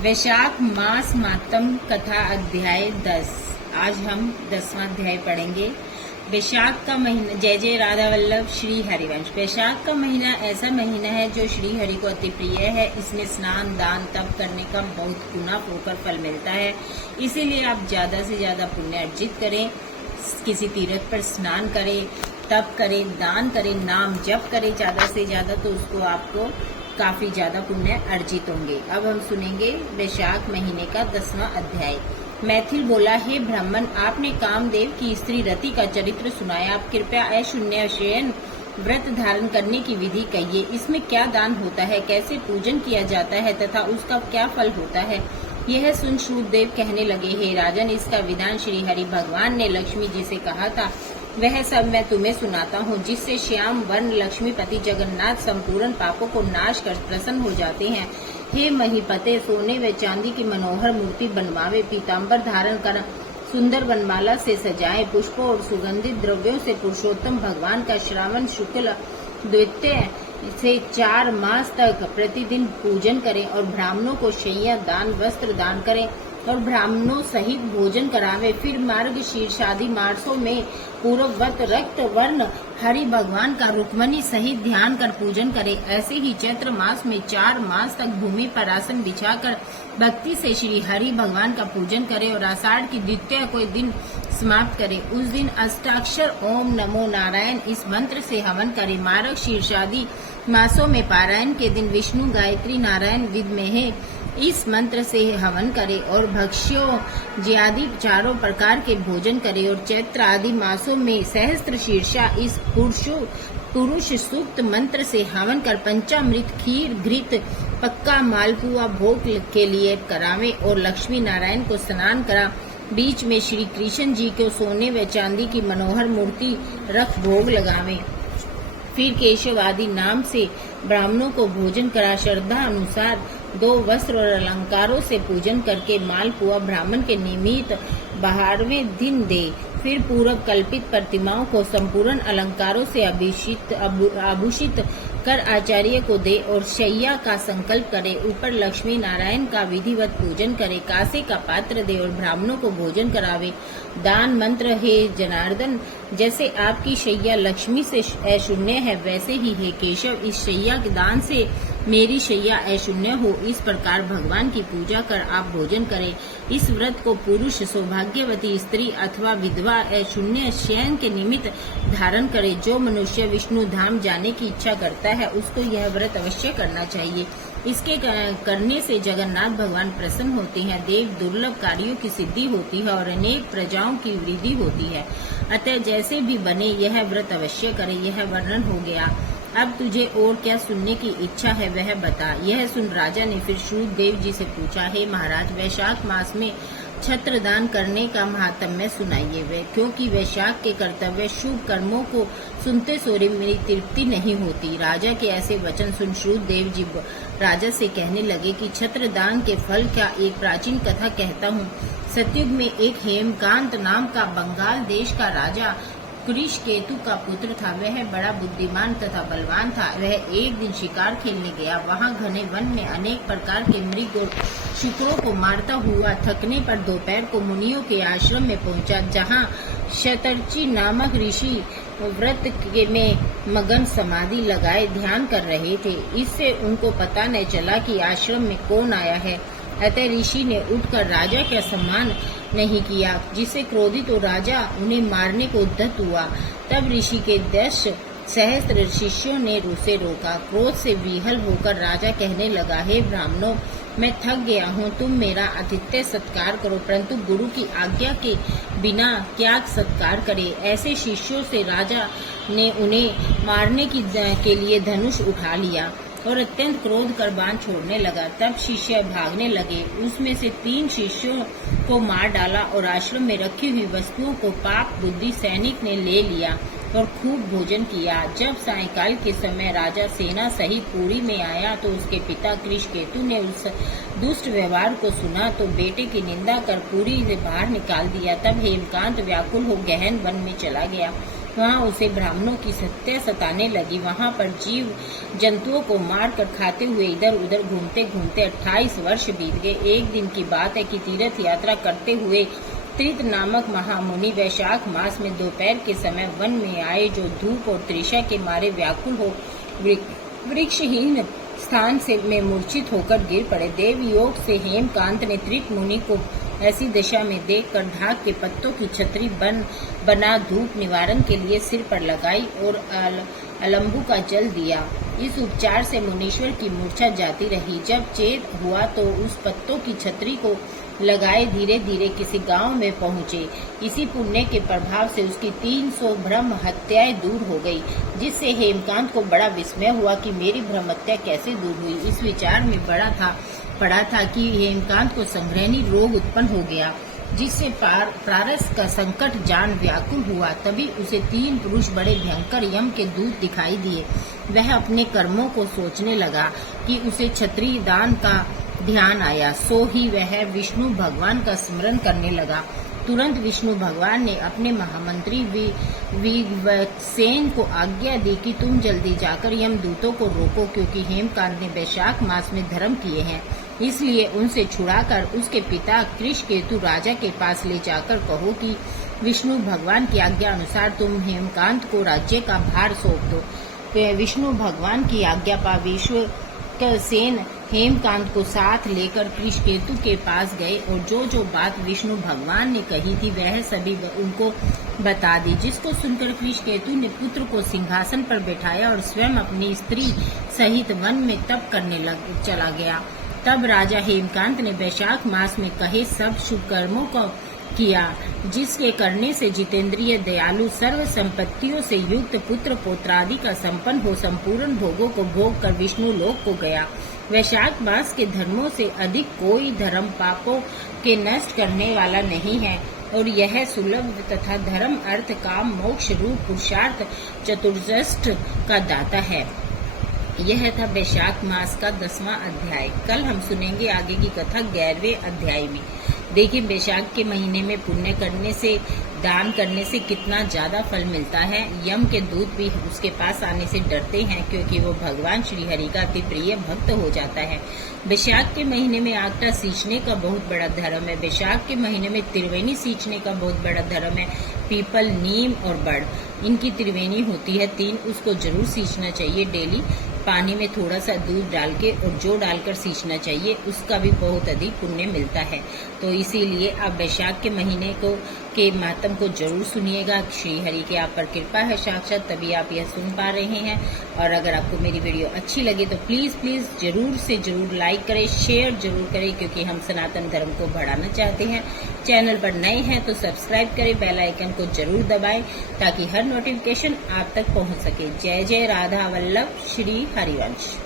वैशाख मास मातम कथा अध्याय 10। आज हम 10वां अध्याय पढ़ेंगे। वैशाख का महीना, जय जय राधा वल्लभ श्री हरिवंश। वैशाख का महीना ऐसा महीना है जो श्री हरि को अति प्रिय है। इसमें स्नान दान तप करने का बहुत गुना होकर फल मिलता है। इसीलिए आप ज्यादा से ज्यादा पुण्य अर्जित करें। किसी तीर्थ पर स्नान करें, तप करें, दान करें, नाम जप करें ज्यादा से ज्यादा, तो उसको आपको काफी ज्यादा पुण्य अर्जित होंगे। अब हम सुनेंगे वैशाख महीने का 10वां अध्याय। मैथिल बोला, हे ब्राह्मण, आपने कामदेव की स्त्री रति का चरित्र सुनाया। आप कृपया अशून्य शयन व्रत धारण करने की विधि कहिए। इसमें क्या दान होता है, कैसे पूजन किया जाता है तथा उसका क्या फल होता है। यह सुन शूरदेव कहने लगे, हे राजन, इसका विधान श्री हरि भगवान ने लक्ष्मी जी से कहा था, वह सब मैं तुम्हें सुनाता हूँ, जिससे श्याम वर्ण लक्ष्मीपति जगन्नाथ संपूर्ण पापों को नाश कर प्रसन्न हो जाते हैं। हे महीपते, सोने व चांदी की मनोहर मूर्ति बनवावे, पीताम्बर धारण कर सुंदर वनमाला से सजाए, पुष्पों और सुगंधित द्रव्यों से पुरुषोत्तम भगवान का श्रावण शुक्ल द्वितीय से 4 मास तक प्रतिदिन पूजन करें और ब्राह्मणों को शैया दान वस्त्र दान करें और ब्राह्मणों सहित भोजन करावे। फिर मार्ग शीर्षादि मासों में पूर्ववत रक्त वर्ण हरि भगवान का रुक्मणी सहित ध्यान कर पूजन करे। ऐसे ही चैत्र मास में 4 मास तक भूमि पर आसन बिछाकर भक्ति से श्री हरि भगवान का पूजन करे और आषाढ़ की द्वितीय को दिन समाप्त करे। उस दिन अष्टाक्षर ओम नमो नारायण इस मंत्र से हवन करे। मार्ग शीर्षादि मासों में पारायण के दिन विष्णु गायत्री नारायण विद्महे इस मंत्र से हवन करे और भक्ष्यों ज्यादि चारों प्रकार के भोजन करे। और चैत्र आदि मासों में सहस्त्र शीर्षा इस पुरुष सूक्त मंत्र से हवन कर पंचामृत खीर घृत पक्का मालपुआ भोग के लिए करावे और लक्ष्मी नारायण को स्नान करा। बीच में श्री कृष्ण जी को सोने व चांदी की मनोहर मूर्ति रख भोग लगावे। फिर केशव आदि नाम से ब्राह्मणों को भोजन करा। श्रद्धा अनुसार 2 वस्त्र और अलंकारों से पूजन करके मालपुआ ब्राह्मण के निमित्त 12वें दिन दे। फिर पूर्व कल्पित प्रतिमाओं को संपूर्ण अलंकारों से आभूषित कर आचार्य को दे और शैया का संकल्प करे। ऊपर लक्ष्मी नारायण का विधिवत पूजन करे। कासे का पात्र दे और ब्राह्मणों को भोजन करावे। दान मंत्र, हे जनार्दन, जैसे आपकी शैया लक्ष्मी से अशून्य है, वैसे ही हे केशव, इस शैया के दान से मेरी शैया अशून्य हो। इस प्रकार भगवान की पूजा कर आप भोजन करें। इस व्रत को पुरुष, सौभाग्यवती स्त्री अथवा विधवा अशून्य शयन के निमित्त धारण करे। जो मनुष्य विष्णु धाम जाने की इच्छा करता है, उसको यह व्रत अवश्य करना चाहिए। इसके करने से जगन्नाथ भगवान प्रसन्न होते हैं, देव दुर्लभ कार्यों की सिद्धि होती है और अनेक प्रजाओं की वृद्धि होती है। अतः जैसे भी बने यह व्रत अवश्य करे। यह वर्णन हो गया। अब तुझे और क्या सुनने की इच्छा है वह बता। यह सुन राजा ने फिर शूरदेव जी से पूछा, हे महाराज, वैशाख मास में छत्र दान करने का महात्म्य सुनाइए वे, क्योंकि वैशाख के कर्तव्य शुभ कर्मों को सुनते सोरे मेरी तृप्ति नहीं होती। राजा के ऐसे वचन सुन शूरदेव जी राजा से कहने लगे कि छत्र दान के फल का एक प्राचीन कथा कहता हूँ। सतयुग में एक हेमकांत नाम का बंगाल देश का राजा कृष केतु का पुत्र था। वह बड़ा बुद्धिमान तथा बलवान था। वह एक दिन शिकार खेलने गया। वहां घने वन में अनेक प्रकार के मृग और शिकारों को मारता हुआ थकने पर दोपहर को मुनियों के आश्रम में पहुंचा, जहां शतर्षि नामक ऋषि व्रत में मगन समाधि लगाए ध्यान कर रहे थे। इससे उनको पता न चला कि आश्रम में कौन आया है। अतः ऋषि ने उठकर राजा का सम्मान नहीं किया, जिससे क्रोधित और राजा उन्हें मारने को उद्यत हुआ। तब ऋषि के 10 सहस्त्र शिष्यों ने उसे रोका। क्रोध से विहल होकर राजा कहने लगा, हे ब्राह्मणों, मैं थक गया हूँ, तुम मेरा आतिथ्य सत्कार करो, परंतु गुरु की आज्ञा के बिना क्या सत्कार करे। ऐसे शिष्यों से राजा ने उन्हें मारने के लिए धनुष उठा लिया और अत्यंत क्रोध कर बाण छोड़ने लगा। तब शिष्य भागने लगे। उसमें से 3 शिष्यों को मार डाला और आश्रम में रखी हुई वस्तुओं को पाप बुद्धि सैनिक ने ले लिया और खूब भोजन किया। जब सायंकाल के समय राजा सेना सहित पुरी में आया तो उसके पिता कृषकेतु ने उस दुष्ट व्यवहार को सुना तो बेटे की निंदा कर पुरी से बाहर निकाल दिया। तब हेमकांत व्याकुल हो गहन वन में चला गया। वहाँ उसे ब्राह्मणों की हत्या सताने लगी। वहाँ पर जीव जंतुओं को मार कर खाते हुए इधर उधर घूमते घूमते 28 वर्ष बीत गए। एक दिन की बात है कि तीर्थ यात्रा करते हुए त्रित नामक महामुनि वैशाख मास में दोपहर के समय वन में आए, जो धूप और तृषा के मारे व्याकुल हो वृक्षहीन स्थान से में मूर्छित होकर गिर पड़े। देव योग से हेमकांत ने त्रित मुनि को ऐसी दशा में देखकर ढाक के पत्तों की छतरी बना धूप निवारण के लिए सिर पर लगाई और अलंबू का जल दिया। इस उपचार से मुनीश्वर की मूर्छा जाती रही। जब चेत हुआ तो उस पत्तों की छतरी को लगाए धीरे धीरे किसी गांव में पहुंचे। इसी पुण्य के प्रभाव से उसकी 300 ब्रह्म हत्याएं दूर हो गई, जिससे हेमकांत को बड़ा विस्मय हुआ कि मेरी ब्रह्म हत्या कैसे दूर हुई। इस विचार में पड़ा था कि हेमकांत को संग्रहणी रोग उत्पन्न हो गया, जिससे प्रारस का संकट जान व्याकुल हुआ। तभी उसे 3 पुरुष बड़े भयंकर यम के दूत दिखाई दिए। वह अपने कर्मों को सोचने लगा कि उसे क्षत्रिय दान का ध्यान आया। सो ही वह विष्णु भगवान का स्मरण करने लगा। तुरंत विष्णु भगवान ने अपने महामंत्री विवत्सेन को आज्ञा दी कि तुम जल्दी जाकर यमदूतों को रोको, क्योंकि हेमकांत ने वैशाख मास में धर्म किए हैं। इसलिए उनसे छुड़ाकर उसके पिता कृष्णकेतु राजा के पास ले जाकर कहो कि विष्णु भगवान की आज्ञा अनुसार तुम हेमकांत को राज्य का भार सौंप दो। विष्णु भगवान की आज्ञा पा विश्वसेन हेमकांत को साथ लेकर कृष्णकेतु के पास गए और जो बात विष्णु भगवान ने कही थी वह सभी उनको बता दी, जिसको सुनकर कृष्णकेतु ने पुत्र को सिंहासन पर बैठाया और स्वयं अपनी स्त्री सहित वन में तप करने चला गया। तब राजा हेमकांत ने वैशाख मास में कहे सब शुभ कर्मों को किया, जिसके करने से जितेंद्रिय दयालु सर्व संपत्तियों से युक्त पुत्र पौत्रादि का संपन्न हो संपूर्ण भोगों को भोग कर विष्णु लोक को गया। वैशाख मास के धर्मों से अधिक कोई धर्म पापों के नष्ट करने वाला नहीं है और यह सुलभ तथा धर्म अर्थ काम मोक्ष रूप पुरुषार्थ चतुर्दष्ट का दाता है। यह था वैशाख मास का 10वां अध्याय। कल हम सुनेंगे आगे की कथा 11वें अध्याय में। देखिए वैशाख के महीने में पुण्य करने से, दान करने से कितना ज्यादा फल मिलता है। यम के दूत भी उसके पास आने से डरते हैं, क्योंकि वो भगवान श्री हरि का अति प्रिय भक्त हो जाता है। वैशाख के महीने में आटा सींचने का बहुत बड़ा धर्म है। वैशाख के महीने में त्रिवेणी सींचने का बहुत बड़ा धर्म है। पीपल, नीम और बड़, इनकी त्रिवेणी होती है 3, उसको जरूर सींचना चाहिए डेली। पानी में थोड़ा सा दूध डाल के और जो डालकर सींचना चाहिए, उसका भी बहुत अधिक पुण्य मिलता है। तो इसीलिए आप वैशाख के महीने के महत्व को जरूर सुनिएगा। श्री हरि की आप पर कृपा है साक्षात, तभी आप यह सुन पा रहे हैं। और अगर आपको मेरी वीडियो अच्छी लगे तो प्लीज जरूर से जरूर लाइक करें, शेयर जरूर करें, क्योंकि हम सनातन धर्म को बढ़ाना चाहते हैं। चैनल पर नए हैं तो सब्सक्राइब करें, बेल आइकन को जरूर दबाएं ताकि हर नोटिफिकेशन आप तक पहुंच सके। जय जय राधा वल्लभ श्री हरिवंश।